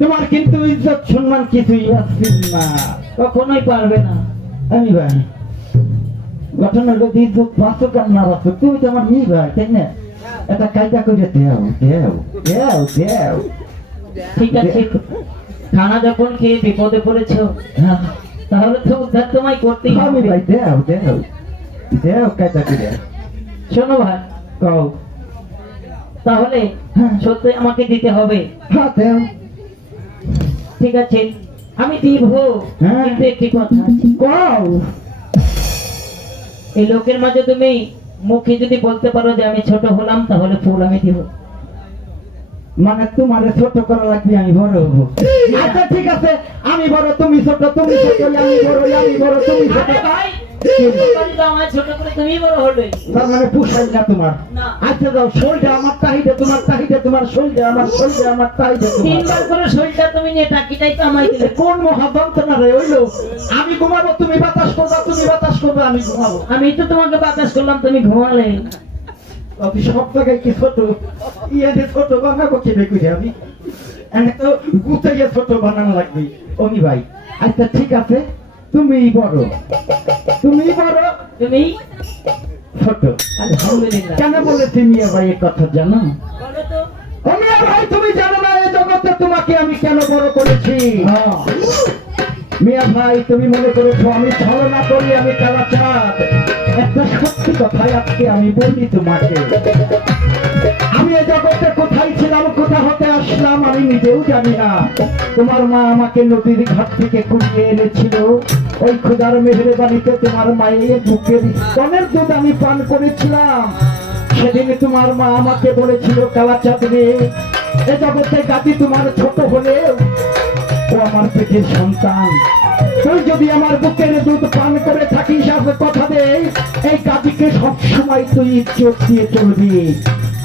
তোমার কিন্তু ইজ্জত সম্মান কিছুই আছে না, কখনোই পারবে না। আমি ভাই গঠন হলো ইজ্জত বাঁচুক আর না বাঁচুক, তুমি তো আমার মেয়ে ভাই, তাই না? এটা কায়দা করে দেও দেও দেও দেও। ঠিক আছে, খানা যখন খেয়ে বিপদে পড়েছ তাহলে তো উদ্ধার তোমায় করতেই আমি হবে। ভাই দেও দেও দেও কায়দা করে। শোনো ভাই, কও। তাহলে সত্যি আমাকে দিতে হবে। হ্যাঁ দেও। ঠিক আছে, আমি দিব, হ্যাঁ। কিন্তু একটি কথা আছে। কও। এই লোকের মাঝে তুমি মুখে যদি বলতে পারো যে আমি ছোট হলাম, তাহলে ফুল আমি দিব। মানে তোমার ছোট করা লাগবে, আমি বড় হবো। আচ্ছা ঠিক আছে, আমি বড় তুমি ছোট, তুমি ছোট আমি বড়, আমি বড় তুমি ছোট। আরে ভাই, তুমি তো আমায় ছোট করে তুমি বড় হবে। তার মানে পুষাই না তোমার। না। আচ্ছা যাও, শরীরটা আমার চাহিদা তোমার চাহিদা, তোমার শরীরটা আমার শরীরটা আমার চাহিদা তোমার। তিনবার করে শরীরটা তুমি নিয়ে টাকিটাই তো আমায় দিলে। কোন মহাযন্ত্রণা রে হইলো? আমি ঘুমাবো, তুমি বাতাস করবা, তুমি বাতাস করবে, আমি ঘুমাবো। আমি তো তোমাকে বাতাস করলাম, তুমি ঘুমালে। অতি সব জায়গায় কি ছোট ইয়ে ছোট বানাবো কেবে করে আমি? এনে তো গুতাইয়া ছোট বানানো লাগবে। অনি ভাই আচ্ছা ঠিক আছে, তুমি বড়, তুমি বড়, তুমি ছোট। আলহামদুলিল্লাহ। কেন বলেছি মিয়া ভাই এ কথা জানো? বলো তো। ও মিয়া ভাই তুমি জানো না এই জগতে তোমাকে আমি কেন বড় করেছি? মিয়া ভাই তুমি মনে করেছো আমি ছলনা করি, আমি কালাচাঁদ। একটা সত্যি কথাই আজকে আমি বলি তোমাকে। আমি এই জগতে কোথায় ছিলাম, কোথা হতে আসলাম আমি নিজেও জানি না। তোমার মা আমাকে নদীর ঘাট থেকে কুড়িয়ে এনেছিল। ওই ক্ষুধার মেহেরবানিতে তোমার মায়ের বুকের স্তনের দুধ আমি পান করেছিলাম। সেদিন তোমার মা আমাকে বলেছিল, কালাচাঁদ রে, এ জগতে গাছি তোমার ছোট হলেও ও আমার পেটের সন্তান। তুই যদি আমার বুকের দুধ পান করে থাকিস, আসলে কথা দে এই গাছীকে সবসময় তুই চোখ দিয়ে চলবি,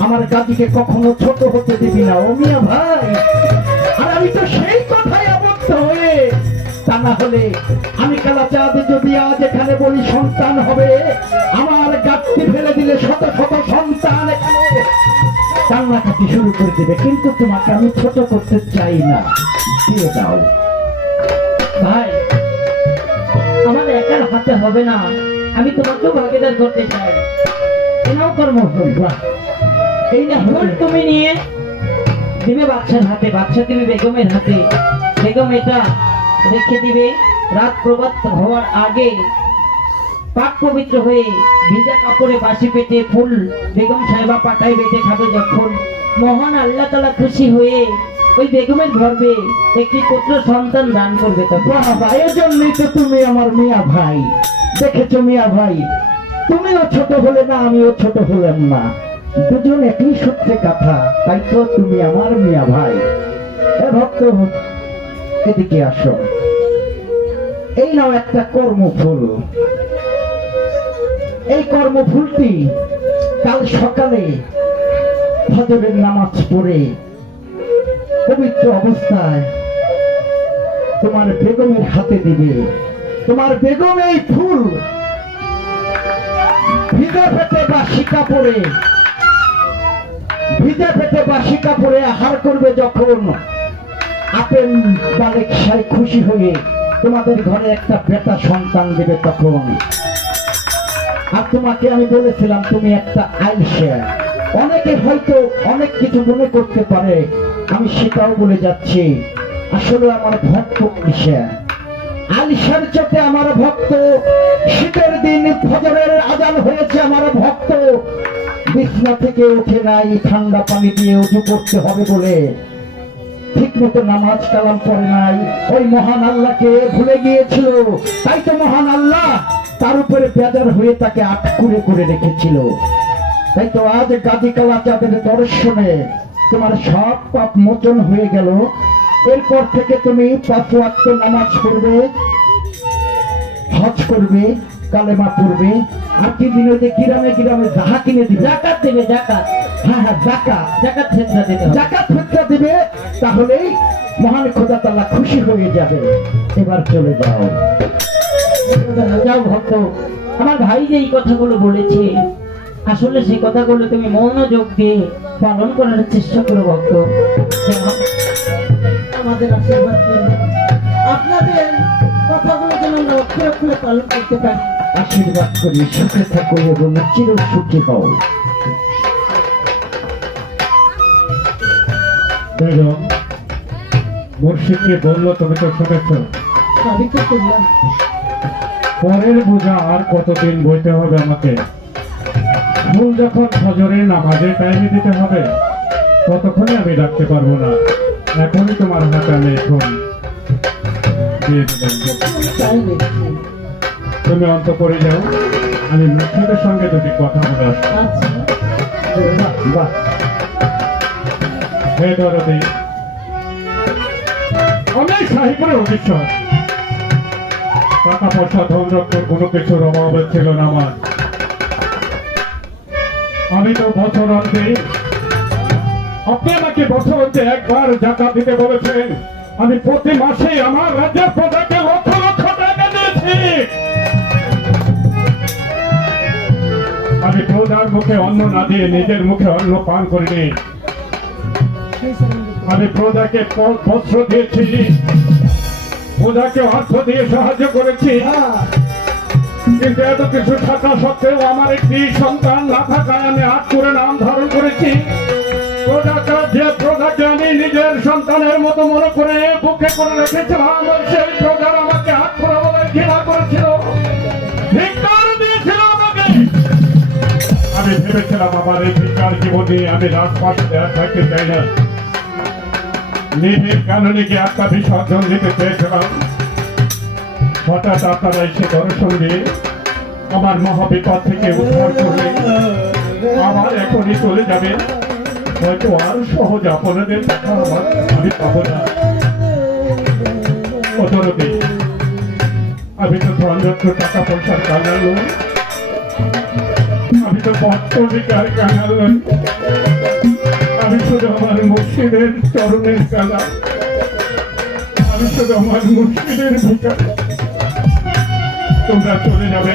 আমার গাছীকে কখনো ছোট হতে দিবি না। ও মিয়া ভাই, আর আমি তো সেই কথাই আবদ্ধ হয়ে, তা না হলে আমি কালাচাঁদ যদি আজ এখানে বলি সন্তান হবে, আমার গাছটি ফেলে দিলে শত শত সন্তান এখানে কান্নাকাটি শুরু করে দেবে। কিন্তু তোমাকে আমি ছোট করতে চাই না, দিয়ে দাও। ভাই, আমার একার হাতে হবে না, আমি তোমাকেও ভাগিদার করতে চাই। এনাও কর্মফল। এই না ফুল তুমি নিয়ে দিবে বাচ্চার হাতে, বাচ্চা দিবে বেগমের হাতে, বেগম এটা রেখে দিবে। রাত প্রভাত হওয়ার আগে পাক পবিত্র হয়ে ভিজা কাপড়ে বাসি পেটে ফুল বেগম সাহেবা পাটায় বেটে খাবে। যখন মহান আল্লাহ তাআলা খুশি হয়ে ওই বেগমের গর্ভে একটি পুত্র সন্তান দান করবে। তখন বাবা, এর জন্যই তো তুমি আমার মিয়া ভাই। দেখেছো মিয়া ভাই, তুমিও ছোট হলে না, আমিও ছোট হলাম না, দুজন একই সূত্রে কথা, তাই তো তুমি আমার মিয়া ভাই। এ ভক্ত, এদিকে আসো। এই নাও একটা কর্মফুল। এই কর্মফুলটি কাল সকালে ফজরের নামাজ পড়ে পবিত্র অবস্থায় তোমার বেগমের হাতে দিবে। তোমার বেগম এই ফুল ভিজে পেটে বাসি কাপড়ে, ভিজে পেটে বাসি কাপড়ে আহার করবে। যখন আপেল বালেক সাই খুশি হয়ে তোমাদের ঘরে একটা বেটা সন্তান দেবে, তখন আর তোমাকে আমি বলেছিলাম তুমি একটা আইলসা। অনেকে হয়তো অনেক কিছু মনে করতে পারে, আমি সেটাও বলে যাচ্ছি। আসলে আমার ভক্ত আলিশা, আলিশার চোখে আমার ভক্ত। শীতের দিন ফজরের আজান হয়েছে, আমার ভক্ত বিছনা থেকে উঠে নাই, ঠান্ডা পানি দিয়ে উজু করতে হবে বলে ঠিক মতো নামাজ কালাম পড়ে নাই, ওই মহান আল্লাহকে ভুলে গিয়েছিল। তাই তো মহান আল্লাহ তার উপরে বেজার হয়ে তাকে আটকুরে করে রেখেছিল। তাই তো আজ গাজী কালাচাঁদের দর্শনে তোমার সব পাপ মোচন হয়ে গেল। এরপর থেকে তুমি 5 ওয়াক্ত নামাজ পড়বে, হজ করবে, কালেমা পড়বে, আর কি দিন হইতে গ্রামে গ্রামে যাহা কিনে দিবে, জাকাত দেবে, জাকাত। হ্যাঁ হ্যাঁ জাকাত, জাকাত ফেতরা দিতে হবে। জাকাত ফিতরা দিবে, তাহলেই মহান খোদা তাআলা খুশি হয়ে যাবে। এবার চলে যাও। যাও ভক্ত, আমার ভাই যে এই কথাগুলো বলেছে, আসলে সেই কথাগুলো তুমি মনোযোগ দিয়ে পালন করার চেষ্টা করো ভক্ত। আমাদের আশীর্বাদ করবেন। আপনাদের কথাগুলো যেন আমরা অক্ষরে অক্ষরে পালন করতে পারি। আশীর্বাদ করি, সুখে থাকো এবং চির সুখী হও। বেগম, মুর্শিদকে বললো তুমি তো শুনেছ, সবই তো করলাম। পরের বোঝা আর কতদিন বইতে হবে আমাকে। ফুল যখন ফজরে নামাজের টাইমে দিতে হবে, ততক্ষণে আমি রাখতে পারবো না। এখনই তোমার হাতে আমি এখন দিয়ে দিলাম। তাই দেখছি। তুমি অন্ত করে যাও, আমি মুর্শিদের সঙ্গে দুটি কথা বলে আসবো। আচ্ছা, বাহ, বাহ। হে দরদি, আমি সাহিবের অভিশ্বর। টাকা পয়সা ধন রক্ষণ কোনো কিছুর অভাবে ছিল না আমার। আমি তো বছর অন্তে, আপনি আমাকে বছর অন্তে একবার জাকাত দিতে বলেছেন। আমি প্রতি মাসে আমার রাজ্যের প্রজাকে লক্ষ লক্ষ টাকা দিয়েছি। আমি প্রজার মুখে অন্ন না দিয়ে নিজের মুখে অন্ন পান করিনি। সেই সম্বন্ধে আমি প্রজাকে বস্ত্র দিয়েছি, প্রজাকে অর্থ দিয়ে সাহায্য করেছি। কিন্তু এত কিছু থাকা সত্ত্বেও আমার একটি সন্তান না থাকায় আমি আট করে নাম ধারণ করেছি। প্রজাকে আমি নিজের সন্তানের মতো মনে করে বুকে করে রেখেছিলাম, সেই প্রজার আমাকে হাত করা বলে ঘৃণা করেছিল, ধিক্কার দিয়েছিল আমাকে। আমি ভেবেছিলাম আমার এই ভিকার জীবনে আমি রাজপাশে থাকতে চাই না। নিজের কাননীকে একটা বিসর্জন দিতে চেয়েছিলাম। হঠাৎ আপনারা এসে দর্শন দিয়ে আমার মহাবিপদ থেকে উদ্ধার করলে আমার এখনই চলে যাবে। হয়তো আর সহজ আপনাদের দেখা আমি পাবো না। অতরবে আমি তো ধনরত্ন টাকা পয়সার কাঙাল নই, আমি তো বর্তবিকার কাঙাল নই। আমি শুধু আমার মুর্শিদের চরণের কাঙাল, আমি শুধু আমার মুর্শিদের ভিকার। তোমরা চলে যাবে,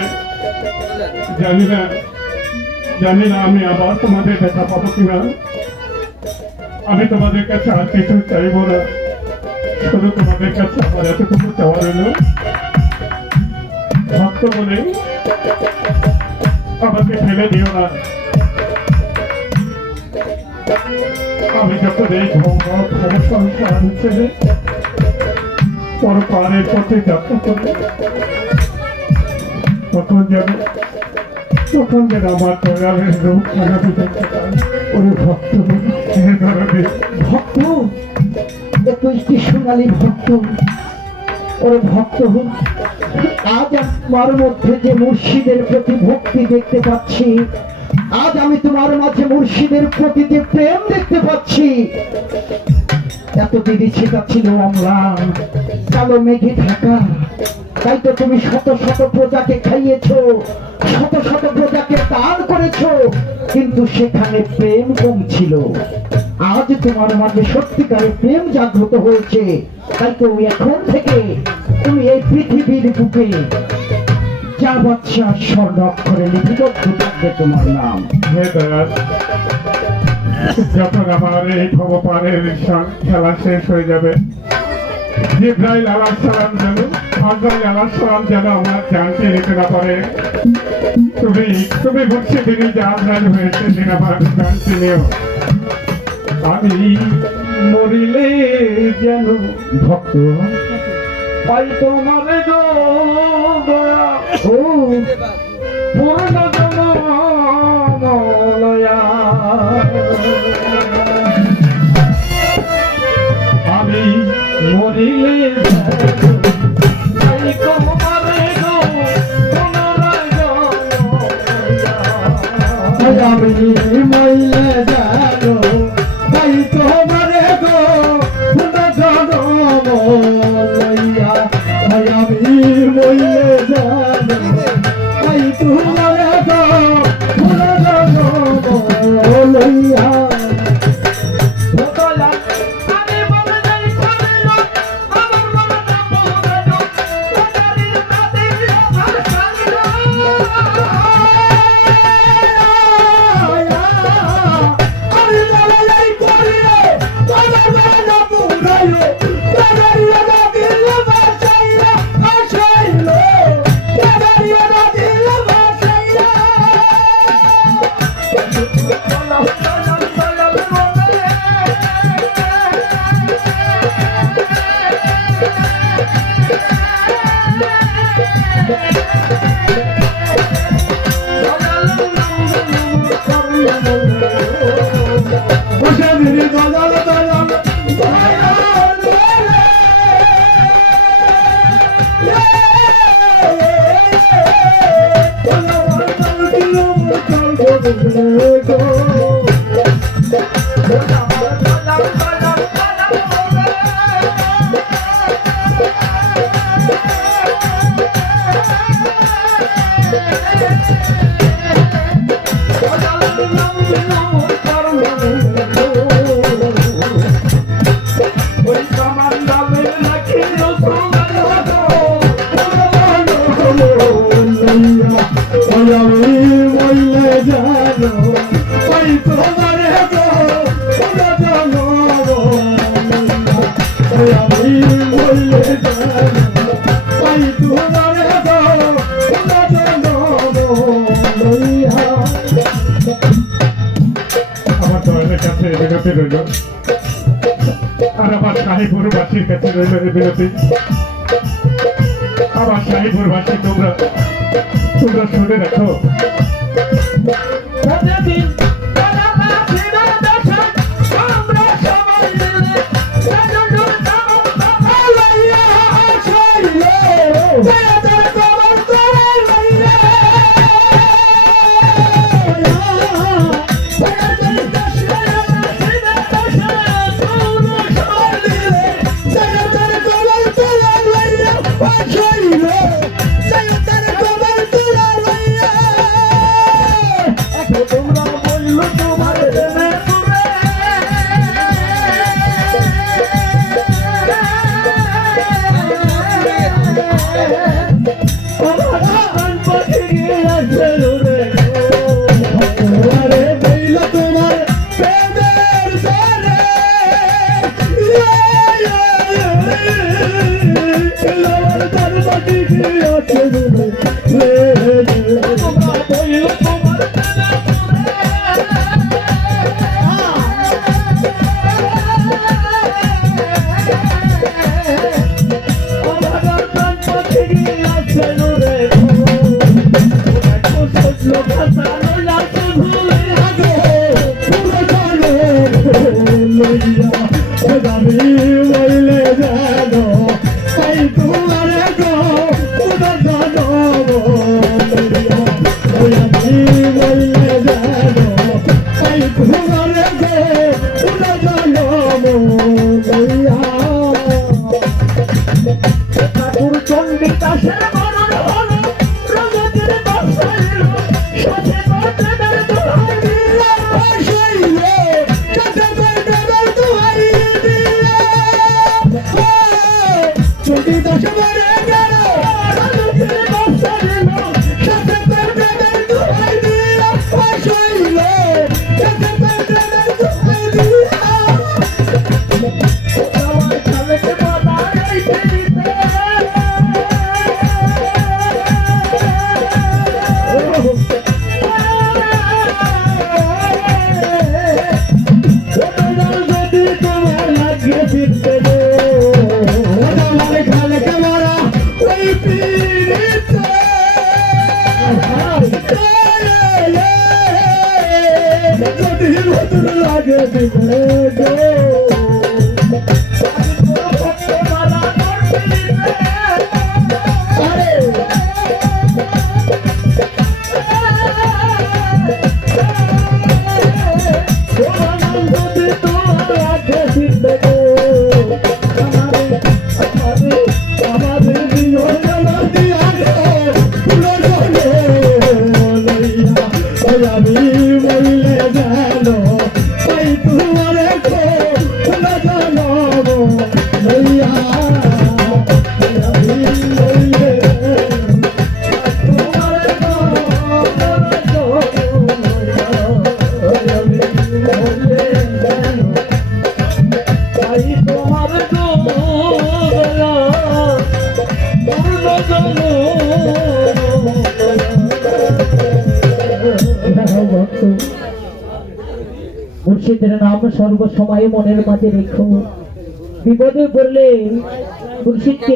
জানি না আমি আবার তোমাদের দেখা পাবো কিনা। আমি তোমাদের কাছে আর কিছু চাইবো না, শুধু তোমাদের কাছে আমার এতটুকু চাওয়া রইল, ভক্ত বলে আমাকে ফেলে দিও না। আমি যখন এই সংসার ছেড়ে পরপারের পথে যাত্রা করি, তখন যেন আমার দয়ালের রূপ খানাবি দেখতে পাই। ওরে ভক্ত, ভক্ত, একুশটি সোনালী ভক্ত, ওরে ভক্ত, আজ আমার মধ্যে যে মুর্শিদের প্রতি ভক্তি দেখতে পাচ্ছি, আজ আমি তোমার মাঝে মুর্শিদের প্রতি যে প্রেম দেখতে পাচ্ছি, এত বিভীষিকা ছিল অম্লান, কালো মেঘে ঢাকা। তাই তো তুমি শত শত প্রজাকে খাইয়েছো, শত শত প্রজাকে দান করেছো, কিন্তু সেখানে প্রেম কম ছিল। আজ তোমার মাঝে সত্যিকারের প্রেম জাগ্রত হয়েছে। তাই তো এখন থেকে তুমি এই পৃথিবীর বুকে যা বাচ্চা স্বর্ণ অক্ষরে লিপিবদ্ধ থাকবে তোমার নাম। হে দয়াল, যখন আমার এই ভগবানের খেলা শেষ হয়ে যাবে, জিব্রাইল আলাইহিস সালাম যেন আজরাইল আলাইহিস সালাম যেন আমার জানতে নিতে না পারে, তুমি বলছি তিনি যে আজরাইল হয়েছে তিনি আমার জানতে নিও। আমি মরিলে যেন ভক্ত পাই তোমার গো দয়া, ও পূর্ণ জনমলয়া। আমি মরিলে পাই তোমার গো পুনরায় জনমলয়া। আমি মইলে জানো তাই তোমারে গো জনমলয়া। আমি মইলে জানো তাই তোমারে গো আপনাদের কাছে বিনতি রইল, আর আমার শাহীপুরবাসীর কাছে রইল এই বিনতি। আমার শাহীপুরবাসী, তোমরা শুনে রাখো, প্রতিদিন তারা মাসিরা দর্শন আমরা সবাই মিলে সাজুর নাম আলাইয়া আছাইলো তাদের কবর করে লইয়া তাদের দর্শন মাসিরা দর্শন আমরা সবাই মিলে তাদের কবর করে লইয়া আছাইলো তাদের কবর করে লইয়া তোমরা বললো তোমার প্রেমে পুরে আমার প্রাণ পাখি গিয়েছে রে আরে বইল তোমার প্রেমের জানে আমার প্রাণ পাখি গিয়েছে রে তোমরা বইল তোমার ঠাকুর চণ্ডী দাসের মরণ হলো প্রগতির বাসাইল সাথে বাটের দোহাই দিল বাসাইল সাথে বাটের দোহাই দিল চণ্ডী দাস মরে গেল প্রগতির বাসাইল সাথে বাটের দোহাই দিল বাসাইল সাথে বাটের দোহাই দিল আমার খালেতে বানাই দিতে যদি তোমার লাগে ফিরতে গো আমার খালেতে মারা ওই পীড়িতে যদি নতুন লাগে ফিরতে গো মুর্শিদের নাম সর্বসময় মনের মাঝে রেখো, বিপদে পড়লে মুর্শিদকে